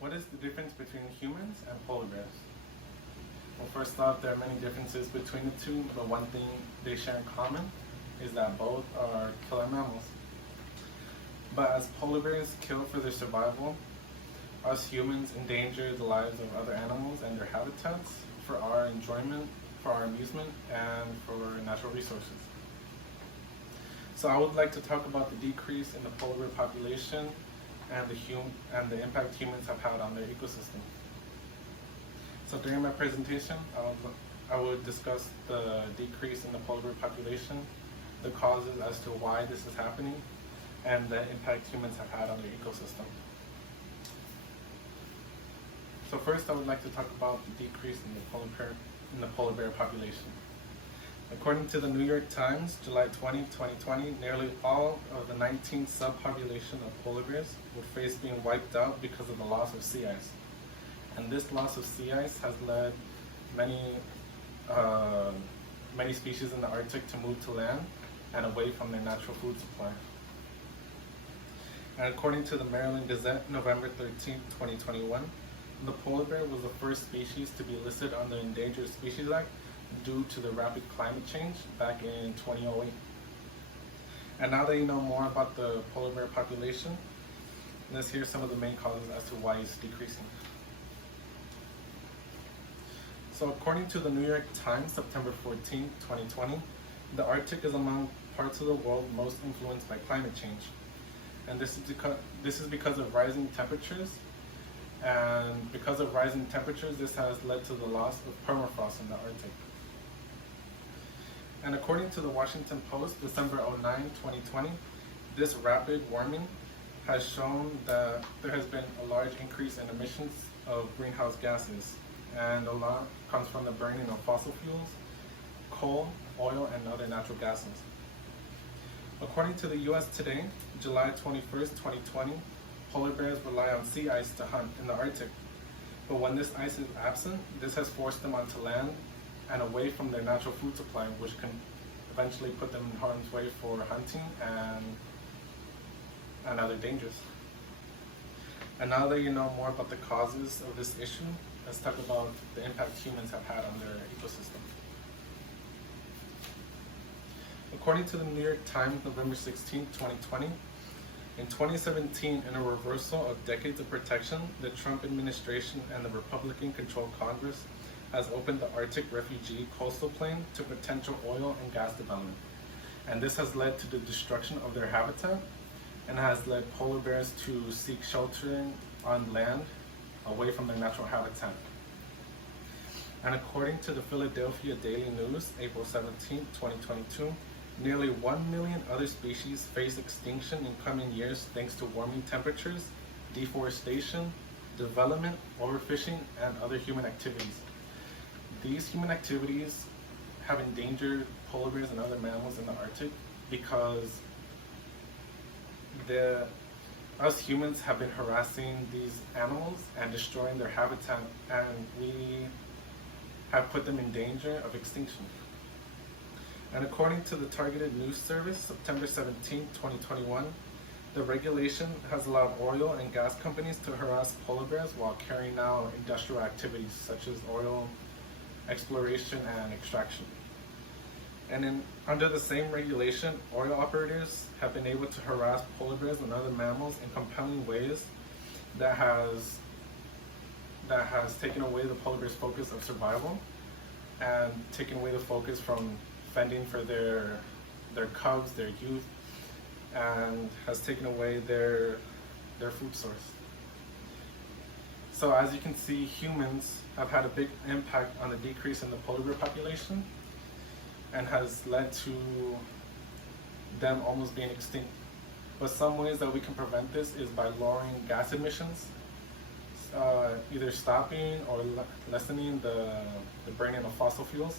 What is the difference between humans and polar bears? Well, first off, there are many differences between the two, but one thing they share in common is that both are killer mammals. But as polar bears kill for their survival, us humans endanger the lives of other animals and their habitats for our enjoyment, for our amusement, and for natural resources. So I would like to talk about the decrease in the polar bear population and the impact humans have had on their ecosystem. So during my presentation, I would discuss the decrease in the polar bear population, the causes as to why this is happening, and the impact humans have had on their ecosystem. So first, I would like to talk about the decrease in the polar bear population. According to the New York Times, July 20, 2020, nearly all of the 19 subpopulation of polar bears would face being wiped out because of the loss of sea ice. And this loss of sea ice has led many species in the Arctic to move to land and away from their natural food supply. And according to the Maryland Gazette, November 13, 2021, the polar bear was the first species to be listed on the Endangered Species Act due to the rapid climate change back in 2008. And now that you know more about the polar bear population, let's hear some of the main causes as to why it's decreasing. So according to the New York Times, September 14, 2020, the Arctic is among parts of the world most influenced by climate change. And this is because of rising temperatures. And because of rising temperatures, this has led to the loss of permafrost in the Arctic. And according to the Washington Post, December 9, 2020, this rapid warming has shown that there has been a large increase in emissions of greenhouse gases, and a lot comes from the burning of fossil fuels, coal, oil, and other natural gases. According to the US Today, July 21st, 2020, polar bears rely on sea ice to hunt in the Arctic. But when this ice is absent, this has forced them onto land and away from their natural food supply, which can eventually put them in harm's way for hunting and other dangers. And now that you know more about the causes of this issue, let's talk about the impact humans have had on their ecosystem. According to the New York Times, November 16, 2020, in 2017, in a reversal of decades of protection, the Trump administration and the Republican-controlled Congress has opened the Arctic refugee coastal plain to potential oil and gas development. And this has led to the destruction of their habitat and has led polar bears to seek shelter on land away from their natural habitat. And according to the Philadelphia Daily News, April 17, 2022, nearly 1 million other species face extinction in coming years thanks to warming temperatures, deforestation, development, overfishing, and other human activities. These human activities have endangered polar bears and other mammals in the Arctic because us humans have been harassing these animals and destroying their habitat, and we have put them in danger of extinction. And according to the Targeted News Service, September 17, 2021, the regulation has allowed oil and gas companies to harass polar bears while carrying out industrial activities such as oil exploration and extraction. And under the same regulation, oil operators have been able to harass polar bears and other mammals in compelling ways that has taken away the polar bear's focus of survival and taken away the focus from fending for their cubs, their youth, and has taken away their food source. So as you can see, humans have had a big impact on the decrease in the polar bear population and has led to them almost being extinct. But some ways that we can prevent this is by lowering gas emissions, either stopping or lessening the burning of fossil fuels,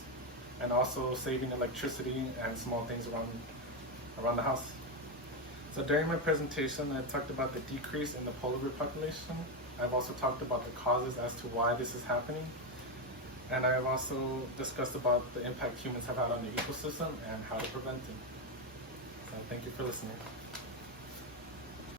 and also saving electricity and small things around the house. So during my presentation, I talked about the decrease in the polar bear population. I've also talked about the causes as to why this is happening. And I have also discussed about the impact humans have had on the ecosystem and how to prevent it. So thank you for listening.